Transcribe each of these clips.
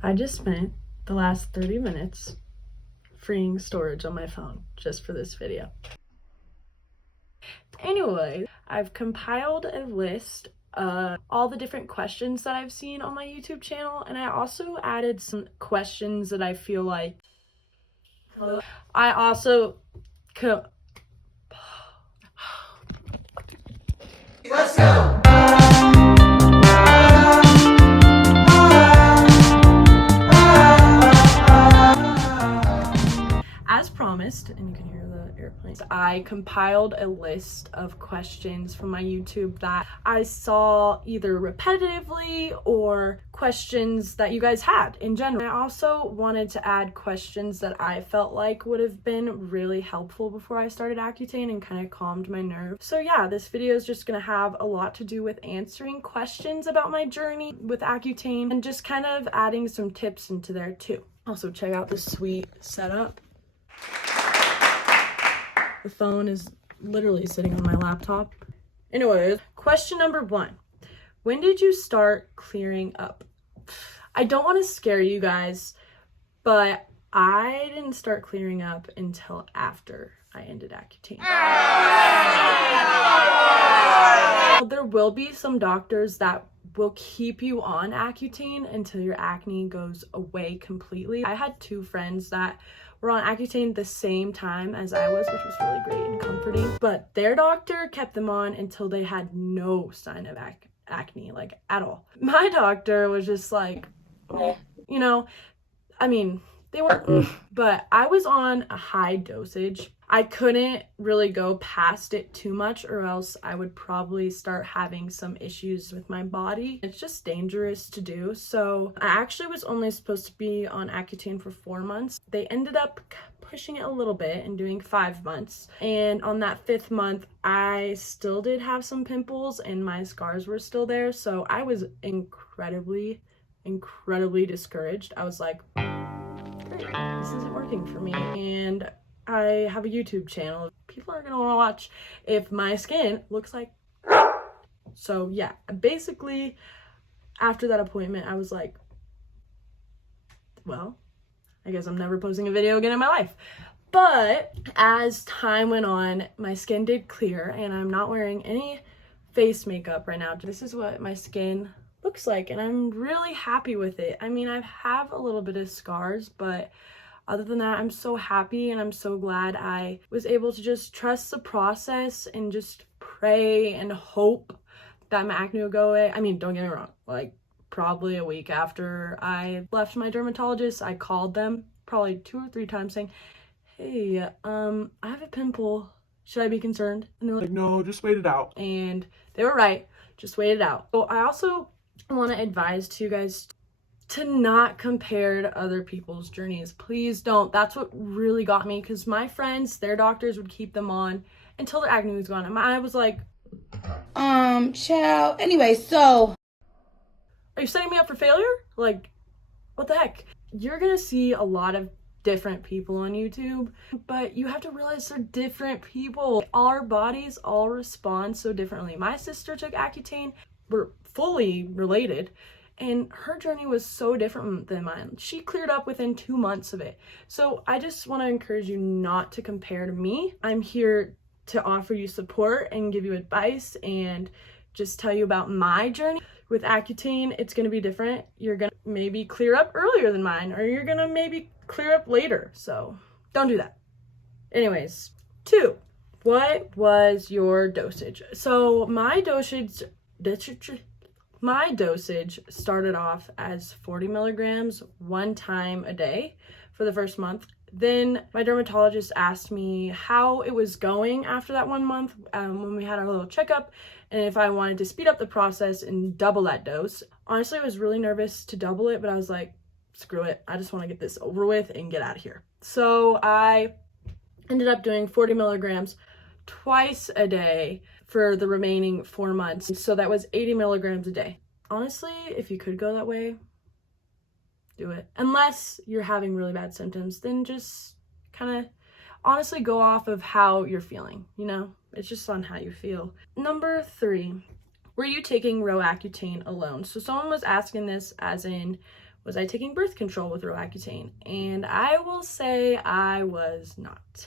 I just spent the last 30 minutes freeing storage on my phone just for this video. Anyway, I've compiled a list of all the different questions that I've seen on my YouTube channel, and I also added some questions that I feel like I also Let's go! As promised, and you can hear the airplanes, I compiled a list of questions from my YouTube that I saw either repetitively or questions that you guys had in general. I also wanted to add questions that I felt like would have been really helpful before I started Accutane and kind of calmed my nerves. So yeah, this video is just gonna have a lot to do with answering questions about my journey with Accutane and just kind of adding some tips into there too. Also, check out this sweet setup. The phone is literally sitting on my laptop. Anyways, question number 1. When did you start clearing up? I don't want to scare you guys, but I didn't start clearing up until after I ended Accutane. There will be some doctors that will keep you on Accutane until your acne goes away completely. I had 2 friends that were on Accutane the same time as I was, which was really great and comforting. But their doctor kept them on until they had no sign of acne, like at all. My doctor was just like, you know, I mean, they weren't, but I was on a high dosage. I couldn't really go past it too much or else I would probably start having some issues with my body. It's just dangerous to do. So I actually was only supposed to be on Accutane for 4 months. They ended up pushing it a little bit and doing 5 months. And on that 5th month, I still did have some pimples and my scars were still there. So I was incredibly discouraged. I was like, great, this isn't working for me. And I have a YouTube channel. People are gonna wanna watch if my skin looks like. So yeah, basically after that appointment, I was like, well, I guess I'm never posting a video again in my life. But as time went on, my skin did clear and I'm not wearing any face makeup right now. This is what my skin looks like and I'm really happy with it. I mean, I have a little bit of scars, but other than that, I'm so happy and I'm so glad I was able to just trust the process and just pray and hope that my acne will go away. I mean, don't get me wrong, like probably a week after I left my dermatologist, I called them probably 2 or 3 times saying, hey, I have a pimple. Should I be concerned? And they were like, No, just wait it out. And they were right. Just wait it out. So I also want to advise to you guys to not compare to other people's journeys. Please don't. That's what really got me, because my friends, their doctors would keep them on until their acne was gone. And I was like, child. Anyway, so are you setting me up for failure? Like, what the heck? You're gonna see a lot of different people on YouTube, but you have to realize they're different people. Our bodies all respond so differently. My sister took Accutane. We're fully related. And her journey was so different than mine. She cleared up within 2 months of it. So I just want to encourage you not to compare to me. I'm here to offer you support and give you advice and just tell you about my journey. With Accutane, it's going to be different. You're going to maybe clear up earlier than mine, or you're going to maybe clear up later. So don't do that. Anyways, 2, what was your dosage? So my dosage started off as 40 milligrams 1 time a day for the first month. Then my dermatologist asked me how it was going after that 1 month when we had our little checkup, and if I wanted to speed up the process and double that dose. Honestly, I was really nervous to double it, but I was like, screw it. I just want to get this over with and get out of here. So I ended up doing 40 milligrams twice a day for the remaining 4 months. So that was 80 milligrams a day. Honestly, if you could go that way, do it. Unless you're having really bad symptoms, then just kind of honestly go off of how you're feeling, you know? It's just on how you feel. Number 3, were you taking Accutane alone? So someone was asking this as in, was I taking birth control with Accutane? And I will say I was not.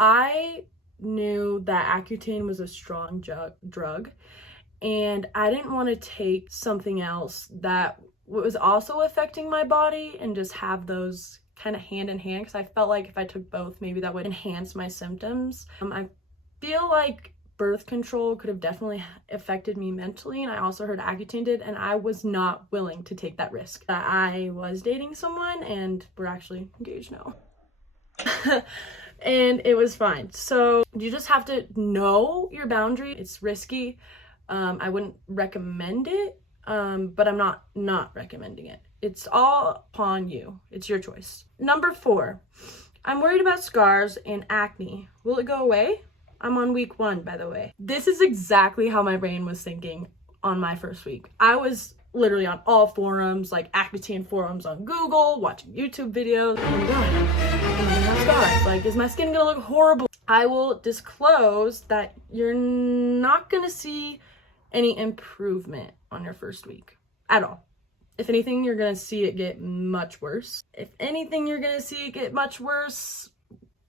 I knew that Accutane was a strong drug, and I didn't want to take something else that was also affecting my body and just have those kind of hand in hand, because I felt like if I took both, maybe that would enhance my symptoms. I feel like birth control could have definitely affected me mentally, and I also heard Accutane did, and I was not willing to take that risk. I was dating someone, and we're actually engaged now. And it was fine. So you just have to know your boundary. It's risky. I wouldn't recommend it, but I'm not recommending it. It's all upon you. It's your choice. Number 4, I'm worried about scars and acne. Will it go away? I'm on week 1, by the way. This is exactly how my brain was thinking on my first week. I was literally on all forums, like Accutane forums on Google, watching YouTube videos. Oh my god, I'm gonna have scars. Like, is my skin gonna look horrible? I will disclose that you're not gonna see any improvement on your first week at all. If anything, you're gonna see it get much worse. If anything, you're gonna see it get much worse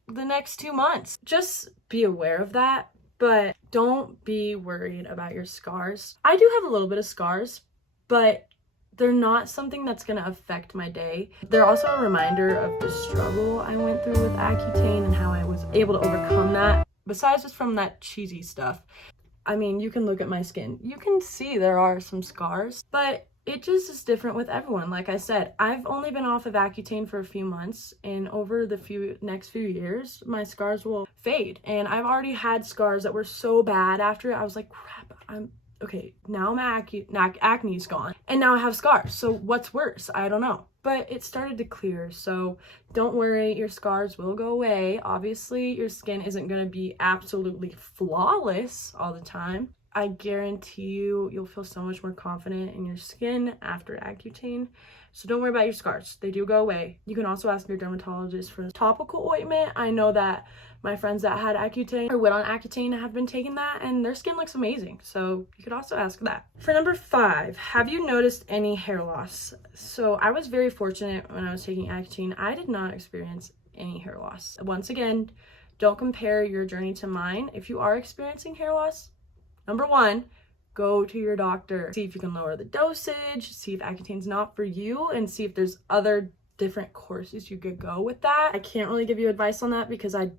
the next 2 months. Just be aware of that, but don't be worried about your scars. I do have a little bit of scars, but they're not something that's going to affect my day. They're also a reminder of the struggle I went through with Accutane and how I was able to overcome that. Besides just from that cheesy stuff. I mean, you can look at my skin. You can see there are some scars, but it just is different with everyone. Like I said, I've only been off of Accutane for a few months, and over the next few years, my scars will fade. And I've already had scars that were so bad after it. I was like, crap, okay, now my acne's gone, and now I have scars. So what's worse? I don't know. But it started to clear, so don't worry, your scars will go away. Obviously, your skin isn't going to be absolutely flawless all the time. I guarantee you'll feel so much more confident in your skin after Accutane. So don't worry about your scars. They do go away. You can also ask your dermatologist for topical ointment. I know that my friends that had Accutane or went on Accutane have been taking that, and their skin looks amazing. So you could also ask that. For number 5, have you noticed any hair loss? So I was very fortunate when I was taking Accutane. I did not experience any hair loss. Once again, don't compare your journey to mine. If you are experiencing hair loss, number 1, go to your doctor. See if you can lower the dosage, see if Accutane's not for you, and see if there's other different courses you could go with that. I can't really give you advice on that because it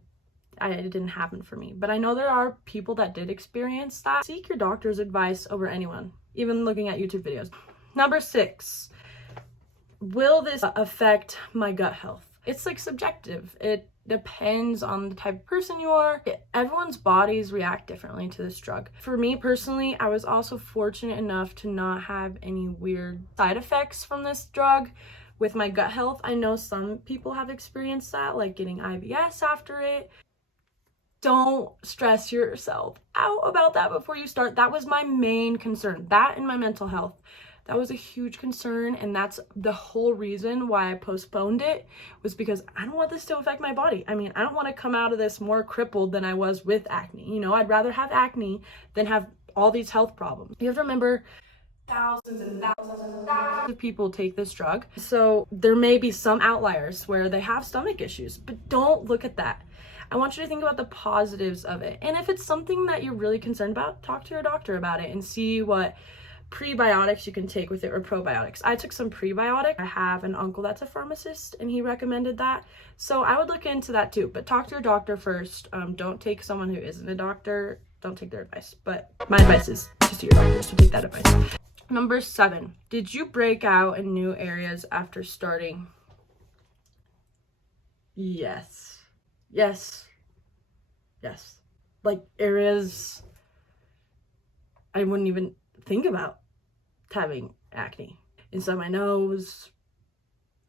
didn't happen for me. But I know there are people that did experience that. Seek your doctor's advice over anyone, even looking at YouTube videos. Number 6, will this affect my gut health? It's like subjective. It depends on the type of person you are. Everyone's bodies react differently to this drug. For me personally, I was also fortunate enough to not have any weird side effects from this drug with my gut health. I know some people have experienced that, like getting IBS after it. Don't stress yourself out about that before you start. That was my main concern. That and my mental health. That was a huge concern, and that's the whole reason why I postponed it, was because I don't want this to affect my body. I mean, I don't want to come out of this more crippled than I was with acne. You know, I'd rather have acne than have all these health problems. You have to remember, thousands and thousands and thousands of people take this drug. So there may be some outliers where they have stomach issues, but don't look at that. I want you to think about the positives of it. And if it's something that you're really concerned about, talk to your doctor about it and see what prebiotics you can take with it, or probiotics. I took some prebiotic. I have an uncle that's a pharmacist and he recommended that. So I would look into that too, but talk to your doctor first. Don't take someone who isn't a doctor. Don't take their advice, but my advice is just to your doctor, so take that advice. Number 7, did you break out in new areas after starting? Yes. Like areas I wouldn't even think about having acne. Inside my nose,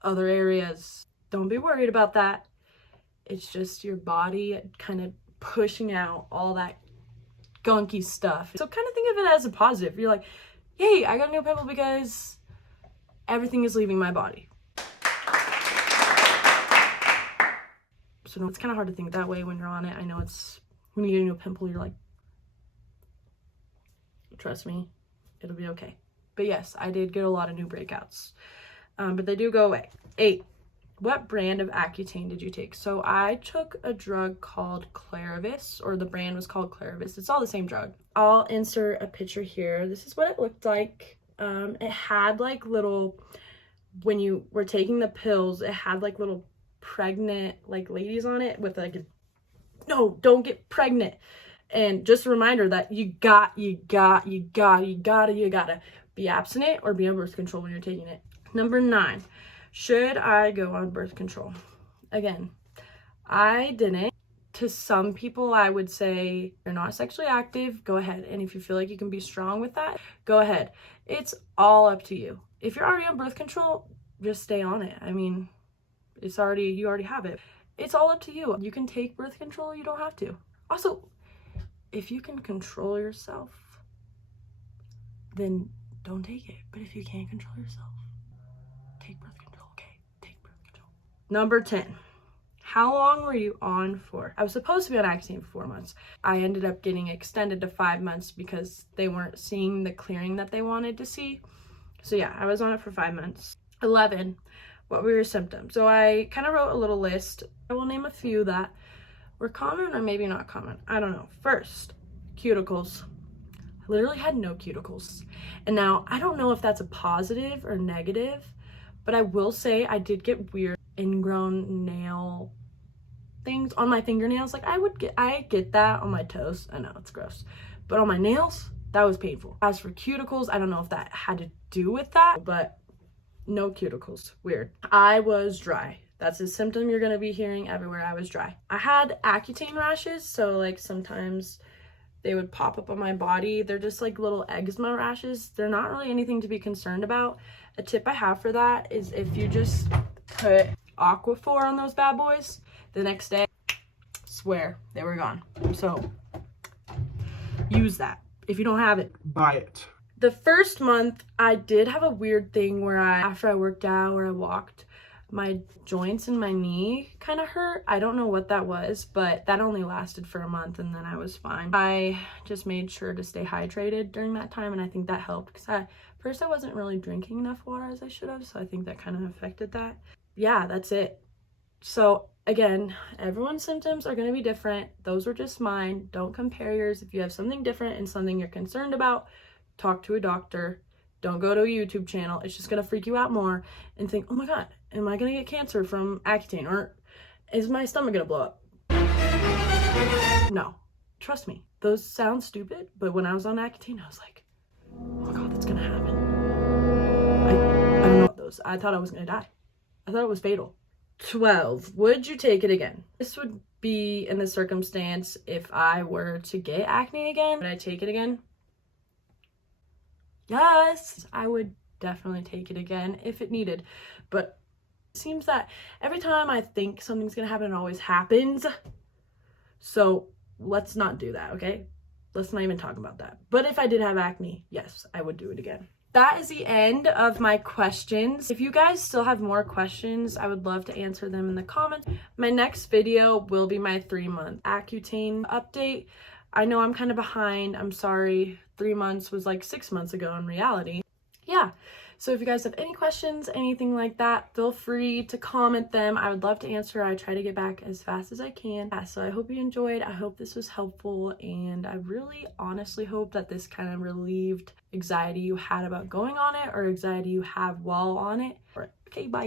other areas. Don't be worried about that. It's just your body kind of pushing out all that gunky stuff. So kind of think of it as a positive. You're like, yay, I got a new pimple because everything is leaving my body. So it's kind of hard to think that way when you're on it. I know it's, when you get a new pimple, you're like, trust me, it'll be okay. But yes, I did get a lot of new breakouts. but they do go away. 8. What brand of Accutane did you take? So I took a drug called Clarivis, or the brand was called Clarivis. It's all the same drug. I'll insert a picture here. This is what it looked like. It had like little, when you were taking the pills, it had like little pregnant like ladies on it with like no, don't get pregnant. And just a reminder that you gotta be abstinent or be on birth control when you're taking it. Number 9, should I go on birth control? Again, I didn't. To some people, I would say you're not sexually active, go ahead. And if you feel like you can be strong with that, go ahead. It's all up to you. If you're already on birth control, just stay on it. I mean, you already have it. It's all up to you. You can take birth control, you don't have to. Also, if you can control yourself, then don't take it. But if you can't control yourself, take birth control, okay? Take birth control. Number 10. How long were you on for? I was supposed to be on Accutane for 4 months. I ended up getting extended to 5 months because they weren't seeing the clearing that they wanted to see. So yeah, I was on it for 5 months. 11. What were your symptoms? So I kind of wrote a little list. I will name a few that were common or maybe not common. I don't know. First, cuticles. I literally had no cuticles. And now I don't know if that's a positive or negative, but I will say I did get weird ingrown nail things on my fingernails. Like I get that on my toes. I know it's gross, but on my nails, that was painful. As for cuticles, I don't know if that had to do with that, but no cuticles. Weird. I was dry. That's a symptom you're going to be hearing everywhere. I was dry. I had Accutane rashes, so like sometimes they would pop up on my body. They're just like little eczema rashes. They're not really anything to be concerned about. A tip I have for that is if you just put Aquaphor on those bad boys, the next day, swear, they were gone. So use that. If you don't have it, Buy it. the first month, I did have a weird thing where after I worked out or I walked, my joints in my knee kind of hurt. I don't know what that was, but that only lasted for a month and then I was fine. I just made sure to stay hydrated during that time, and I think that helped because first I wasn't really drinking enough water as I should have, so I think that kind of affected that. Yeah, that's it. So again, everyone's symptoms are going to be different. Those were just mine. Don't compare yours. If you have something different and something you're concerned about, talk to a doctor. Don't go to a YouTube channel. It's just going to freak you out more and think, oh my God, am I going to get cancer from Accutane? Or is my stomach going to blow up? No, trust me. Those sound stupid, but when I was on Accutane, I was like, oh my God, that's going to happen. I don't know what those. I thought I was going to die. I thought it was fatal. 12. Would you take it again? This would be in the circumstance if I were to get acne again. Would I take it again? Yes, I would definitely take it again if it needed. But it seems that every time I think something's gonna happen, it always happens. So let's not do that, okay? Let's not even talk about that. But if I did have acne, yes, I would do it again. That is the end of my questions. If you guys still have more questions, I would love to answer them in the comments. My next video will be my 3-month Accutane update. I know I'm kind of behind. I'm sorry. 3 months was like 6 months ago in reality. Yeah. So if you guys have any questions, anything like that, feel free to comment them. I would love to answer. I try to get back as fast as I can. Yeah, so I hope you enjoyed. I hope this was helpful. And I really honestly hope that this kind of relieved anxiety you had about going on it or anxiety you have while on it. All right. Okay, bye.